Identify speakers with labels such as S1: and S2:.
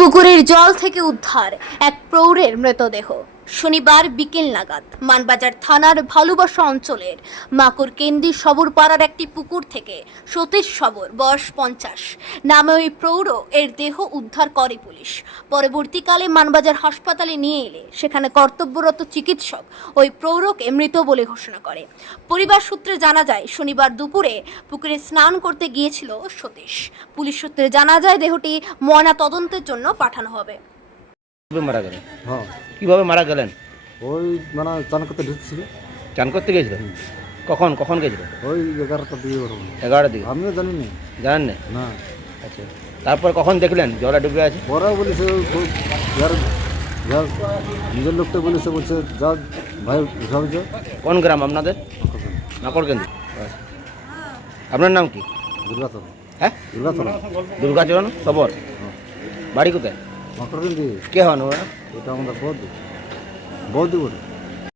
S1: পুকুরের জল থেকে উদ্ধার এক প্রৌঢ়ের মৃতদেহ। শনিবার বিকেল নাগাদ মানবাজার থানার ভালোবাসা অঞ্চলের মাকুরকেন্দি সবরপাড়ার একটি পুকুর থেকে সতীশ সবর বয়স 50 নামে ওই প্রৌঢ় এর দেহ উদ্ধার করে পুলিশ। পরবর্তীকালে মানবাজার হাসপাতালে নিয়ে এলে সেখানে কর্তব্যরত চিকিৎসক ওই প্রৌঢ়কে মৃত বলে ঘোষণা করে। পরিবার সূত্রে জানা যায়, শনিবার দুপুরে পুকুরে স্নান করতে গিয়েছিল সতীশ। পুলিশ সূত্রে জানা যায়, দেহটি ময়না তদন্তের জন্য পাঠানো হবে।
S2: মারা গেলেন?
S3: হ্যাঁ,
S2: কিভাবে মারা গেলেন?
S3: ওই মানে চান করতে ঢুকছিল।
S2: চান করতে গেছিল? কখন কখন গেছিল?
S3: ওই 11টার দিকে ওরকম।
S2: 11টার দিকে?
S3: আমিও জানি না।
S2: জানেন না?
S3: না,
S2: আচ্ছা, তারপর কখন দেখলেন জলে ডুবে আছে?
S3: ওরাও বলেছে যার যার নিজের লোকটা বলেছে, বলছে যা ভাই উঠাও যা।
S2: কোন গ্রাম আপনাদের? নাকরকেন্দি। আপনার নাম কি?
S3: দুর্গাতলা।
S2: হ্যাঁ,
S3: দুর্গাতলা
S2: দুর্গাচরণ সবর। বাড়ি কোথায়?
S3: মকরদিন দিয়ে
S2: কে হন ওরা?
S3: এটা আমাদের বৌদি বৌদি বলে।